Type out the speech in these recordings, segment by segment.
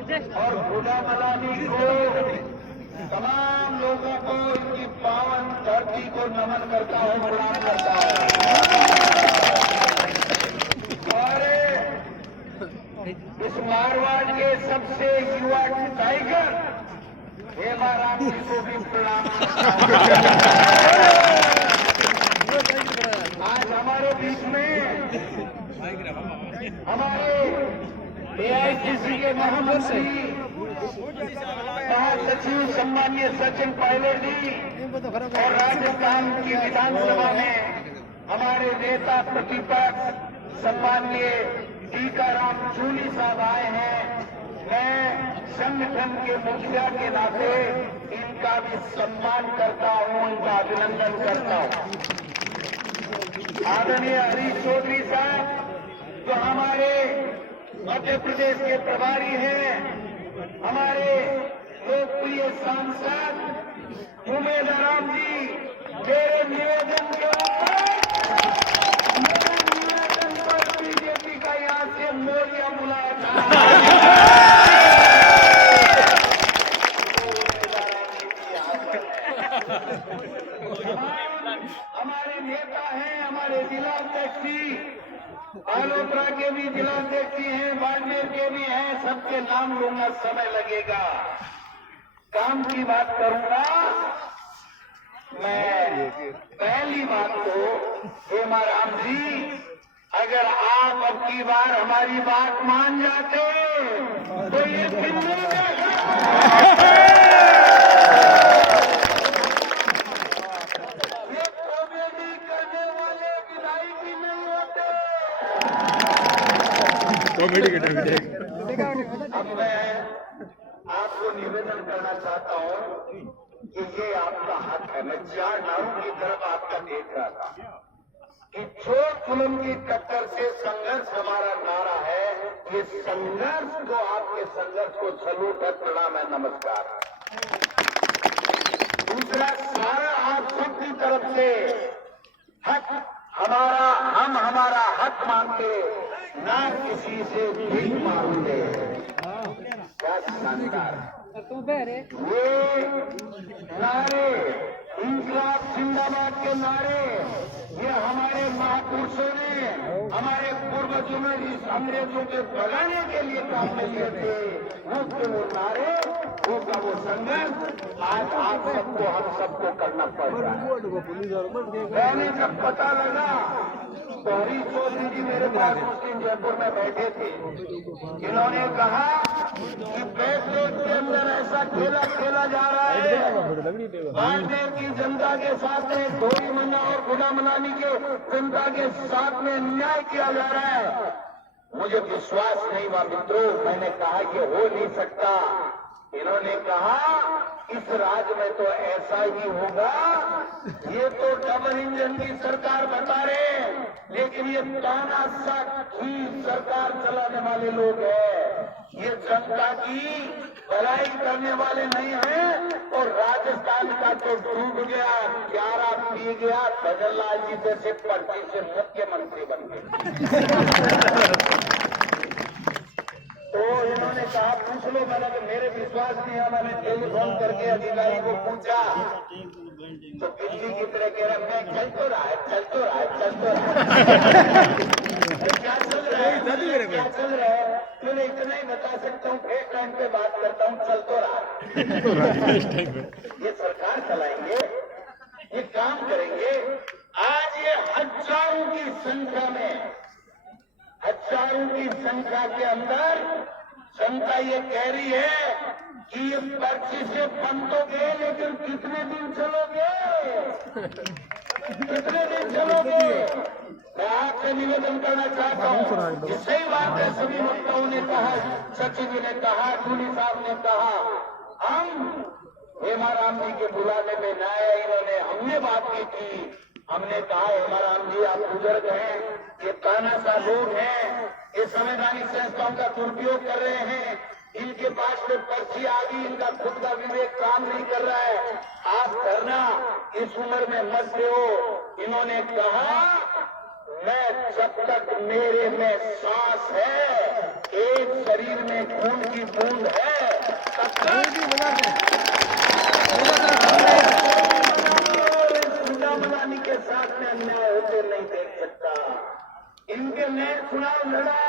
और खुदा मलानी को, तमाम लोगों को इनकी पावन धरती को नमन करता हूँ, प्रणाम करता हूँ। और इस मारवाड़ के सबसे युवा टाइगर हेमा राम जी को भी प्रणाम करता हूँ। आज हमारे बीच में हमारे एआईसीसी के महामंत्री महासचिव सम्मानीय सचिन पायलट जी और राजस्थान की विधानसभा में हमारे नेता प्रतिपक्ष सम्मानीय टीकाराम जूली साहब आए हैं। मैं संगठन के मुखिया के नाते इनका भी सम्मान करता हूं, इनका अभिनंदन करता हूं। आदरणीय हरीश चौधरी साहब जो हमारे मध्य प्रदेश के प्रभारी हैं, हमारे लोकप्रिय सांसद उमेद राम जी, मेरे निवेदन पर बीजेपी का यहाँ से मोर्चा बुलाया था। हमारे नेता हैं, हमारे जिलाध्यक्ष आलोत्रा के भी जिलाध्यक्ष हैं, बाड़मेर के भी हैं, सबके नाम लूंगा, समय लगेगा। काम की बात करूंगा मैं। पहली बात तो हेमा राम जी, अगर आप अब की बार हमारी बात मान जाते तो ये दिल्ली अब मैं आपको निवेदन करना चाहता हूं कि ये आपका हक है। मैं 4 नारों की तरफ आपका देख रहा था कि चोर जुल्म की टक्कर से संघर्ष हमारा नारा है। ये संघर्ष को, आपके संघर्ष को सलूट है, प्रणाम है, नमस्कार। दूसरा, सारा आप सबकी तरफ से हक हमारा, हम हमारा हक मांगते, ना किसी से भीख मांगते। क्या शानदार ये नारे, इंकलाब जिंदाबाद के नारे, ये हमारे महापुरुषों ने, हमारे पूर्वजों ने इस अंग्रेजों के भगाने के लिए काम में लिए थे। वो नारे, वो का वो संघर्ष आज आप सबको, हम सबको करना पड़ रहा है। मैंने जब पता लगा तो हरीश चौधरी जी मेरे पास उस दिन जयपुर में बैठे थे। इन्होंने कहा कि फैसले के अंदर ऐसा खेला खेला जा रहा है, बाड़मेर की जनता के साथ में, धोरी मन्ना और खुदा मनानी के जनता के साथ में न्याय किया जा रहा है। मुझे विश्वास नहीं हुआ मित्रों। मैंने कहा ये हो नहीं सकता। इन्होंने कहा इस राज्य में तो ऐसा ही होगा। ये तो डबल इंजन की सरकार बता रहे, लेकिन ये तानाशाह की सरकार चलाने वाले लोग हैं। ये जनता की भलाई करने वाले नहीं हैं। और राजस्थान का तो डूब गया, प्यारा पी गया, भजनलाल जी जैसे पर्ची से मुख्यमंत्री बन गए। तो इन्होंने कहा पूछ लो। मैंने तो मेरे विश्वास नहीं है। मैंने टेलीफोन करके अधिकारी को पूछा तो बिजली की तरह कह रहा मैं चल तो रहा है, चल तो रहा है, चल तो रहा है। क्या चल रहा है, क्या चल रहा है? मैं इतना ही बता सकता हूँ, फेस टाइम पे बात करता हूँ, चल तो रहा है। ये सरकार चलाएंगे, ये काम करेंगे। आज ये हजारों की संख्या में, हजारों की संख्या के अंदर जनता ये कह रही है कि ये पर्ची से बनोगे, लेकिन कितने दिन चलोगे, कितने दिन चलोगे? मैं आपसे निवेदन करना चाहता हूँ कि सही बात है, सभी वक्ताओं ने कहा, सचिव ने कहा, जूली साहब ने कहा, हम हेमा राम जी के बुलाने में न आए। इन्होंने, हमने बात की थी, हमने कहा हेमा राम जी आप बुजुर्ग हैं, ये तानाशाह लोग हैं, ये संवैधानिक संस्थाओं का दुरुपयोग कर रहे हैं, इनके पास में पर्ची आ गई, इनका खुद का विवेक काम नहीं कर रहा है, आप धरना इस उम्र में मत दो। इन्होंने कहा मैं जब तक मेरे में सांस है, एक शरीर में खून की बूंद है, तब तक मलानी के साथ में अन्याय होते नहीं देख सकता। इनके नए चुनाव लड़ा,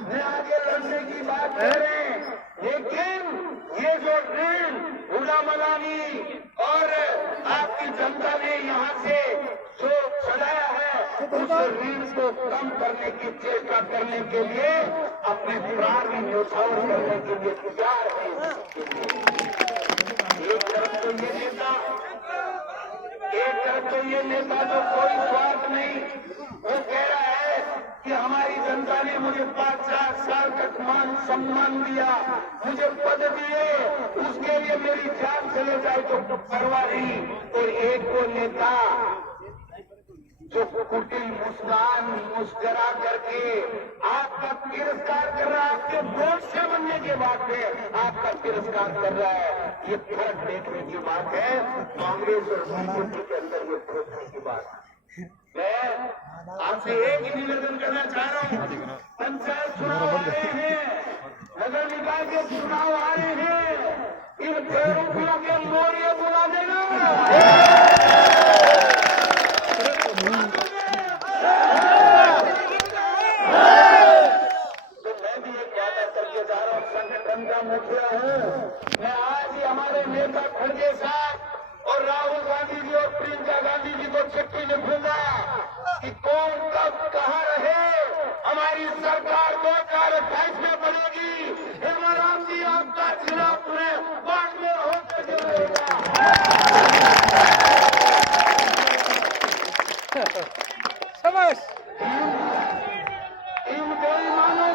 मैं आगे लड़ने की बात कर रहे हैं, लेकिन ये जो ऋण हुला मलानी और आपकी जनता ने यहाँ से जो चलाया है, उस ऋण को कम करने की चेष्टा करने के लिए अपने प्राण भी न्यौछावर करने के लिए तैयार है। एक तरफ तो ये नेता जो कोई स्वार्थ नहीं, वो कह रहा है कि हमारी जनता ने मुझे 5-4 साल तक मान सम्मान दिया, मुझे पद दिए, उसके लिए मेरी जान चले जाए तो परवाह नहीं। और एक वो नेता जो कुटिल मुस्कान मुस्करा करके आपका तिरस्कार कर रहा है, आपके वोट से बनने के बाद में आपका तिरस्कार कर रहा है, ये फर्क देखने की बात है। कांग्रेस और बीजेपी के अंदर ये देखने की बात है। मैं आपसे एक ही निवेदन करना चाह रहा हूँ, पंचायत चुनाव आ रहे हैं, नगर निकाय के चुनाव आ रहे हैं, इन बेवकूफों के मोरिया बुला देना। मुखिया हूँ मैं, आज ही हमारे नेता खड़गे साहब और राहुल गांधी जी और प्रियंका गांधी जी को चिट्ठी लिखूंगा कि कौन कब कहाँ रहे, हमारी सरकार 2028 में बनेगी। हेमराम जी आपका चुनाव पूरे बाद में होकर रहेगा। इन बेईमानों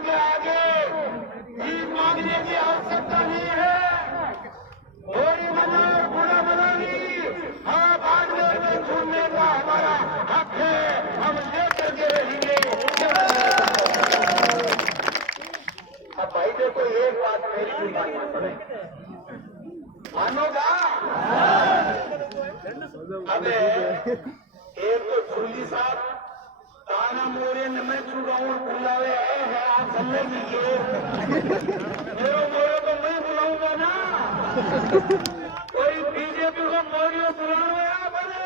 के आगे जीत मांगने की आवश्यकता नहीं है। गोरी मना और बुरा मनानी, हाँ बांधने में छूने का हमारा हक है, हम लेकर के रहेंगे। अब भाई देखो, एक बात मेरी भी मानना पड़ेगी, मानोगा? अबे एक तो झूली साहब ताना मोरे न मैं चुड़ाऊं बुलावे है आप समझ लीजिए, मेरे मोरे तो मैं बुलाऊंगा ना, कोई बीजेपी को मोरियो बुलावे बने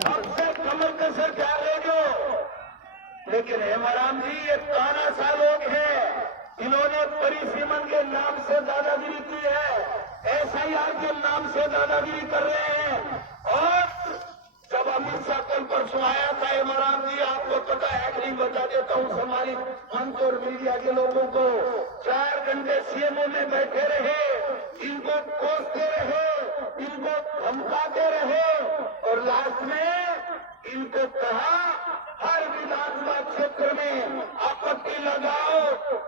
सबसे कमर कसर क्या ले दो। लेकिन हेमराम जी ये तानाशाह लोग हैं, इन्होंने परिसीमन के नाम से दादागिरी की है, SIR के नाम से दादागिरी कर रहे हैं। और जब अमित शाह कल परसों आया था, हेमराम जी आपको पता है कि नहीं, बता देता हूँ हमारी मंच और मीडिया के लोगों को, 4 घंटे सीएमओ में बैठे रहे, इनको कोसते रहे, इनको धमकाते रहे और लास्ट में इनको कहा हर विधानसभा क्षेत्र में आपत्ति लगाओ,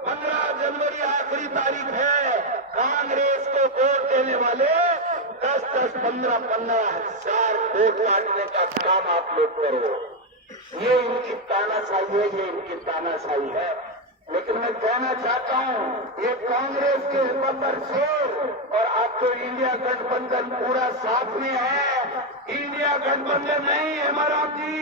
15 जनवरी आखिरी तारीख है, कांग्रेस को वोट देने वाले 10-10, 15-15 हजार वोट काटने का काम आप लोग करो। ये इनकी तानाशाही है, ये इनकी तानाशाही है। लेकिन मैं कहना चाहता हूँ, ये कांग्रेस के बदर से और अब तो इंडिया गठबंधन पूरा साथ में है, इंडिया गठबंधन नहीं है हमारा जी,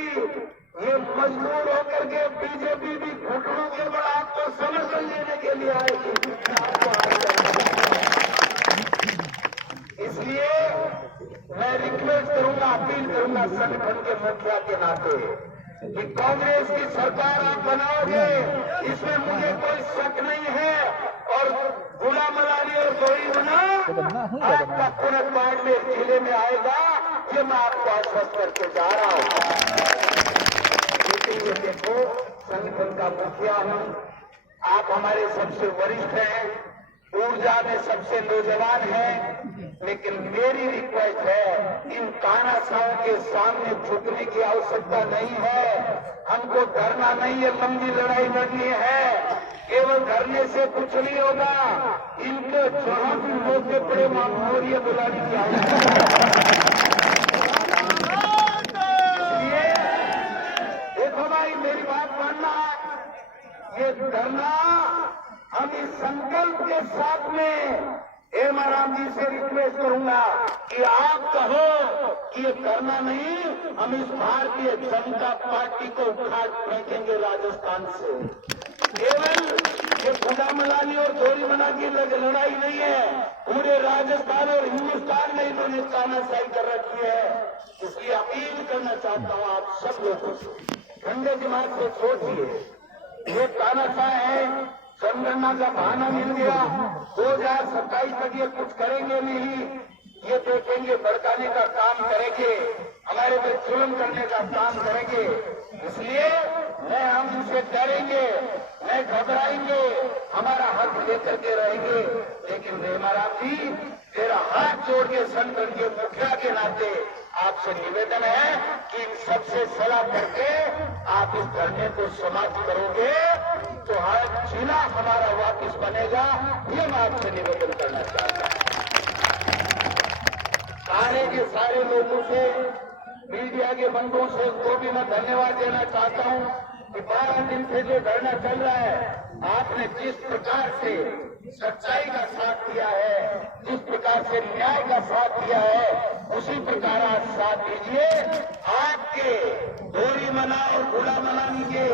ये मजबूर होकर के बीजेपी भी घुटनों के बल आपको समर्थन देने के लिए आएगी। इसलिए मैं रिक्वेस्ट करूंगा, अपील करूंगा संगठन के मुखिया के नाते कि कांग्रेस की सरकार आप बनाओगे, इसमें मुझे कोई शक नहीं है। और गुलाम मलानी और गोरी मना आपका पुनः बाड़मेर जिले में आएगा, ये मैं आपको आश्वस्त करके जा रहा हूँ। लेकिन ये देखो, संगठन का मुखिया हूँ, आप हमारे सबसे वरिष्ठ हैं, ऊर्जा में सबसे नौजवान हैं, लेकिन मेरी रिक्वेस्ट है, इन तानाशाहों के सामने झुकने की आवश्यकता नहीं है। हमको डरना नहीं है, लंबी लड़ाई लड़नी है। केवल धरने से कुछ नहीं होगा, इनके जहां भी मौके पड़े मोरिया बुलाने की आवश्यकता है। देखो भाई, मेरी बात मानना, ये धरना हम इस संकल्प के साथ में हेमाराम जी से रिक्वेस्ट करूंगा कि आप कहो कि ये करना नहीं, हम इस भारतीय जनता पार्टी को उखाड़ फेंकेंगे राजस्थान से। केवल ये गुलामलानी और जोरीमना की लड़ाई नहीं है, पूरे राजस्थान और हिंदुस्तान में इन्होंने तानाशाही कर रखी है। इसलिए अपील करना चाहता हूं आप सब लोगों से, ठंडे दिमाग से सोचिए। ये तानाशाह है, जनगणना का बहाना मिल गया, 2027 तक ये कुछ करेंगे नहीं, ये देखेंगे भड़काने का काम करेंगे, हमारे पे जुल्म करने का काम करेंगे। इसलिए न हम उनसे डरेंगे, न घबराएंगे, हमारा हक लेकर के रहेंगे। लेकिन हेमाराम जी, तेरा हाथ जोड़ के संगठन के मुखिया के नाते आपसे निवेदन है कि इन सबसे सलाह करके आप इस धरने को समाप्त करोगे तो हर जिला हमारा वापस बनेगा। ये मैं आपसे निवेदन करना चाहता हूं। सारे के सारे लोगों से, मीडिया के बंधुओं से को भी मैं धन्यवाद देना चाहता हूं कि 12 दिन से जो धरना चल रहा है, आपने जिस प्रकार से सच्चाई का साथ दिया है, जिस प्रकार से न्याय का साथ दिया है, उसी प्रकार आज साथ दीजिए। आपके दोरी मना और गुला मनाने के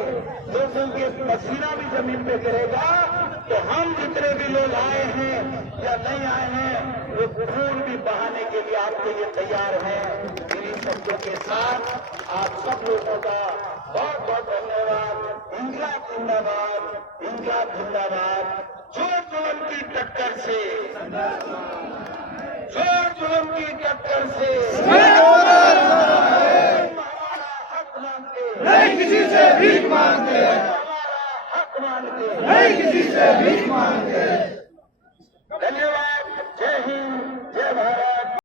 लोगों के पसीना भी जमीन पे गिरेगा तो हम जितने भी लोग आए हैं या नहीं आए हैं, वो खून भी बहाने के लिए आपके लिए तैयार हैं। इन्हीं शब्दों के साथ आप सब लोगों का बहुत बहुत धन्यवाद। इंकलाब जिंदाबाद, इंकलाब जिंदाबाद। जोर जुल्म की टक्कर से, जोर जुल्म की टक्कर से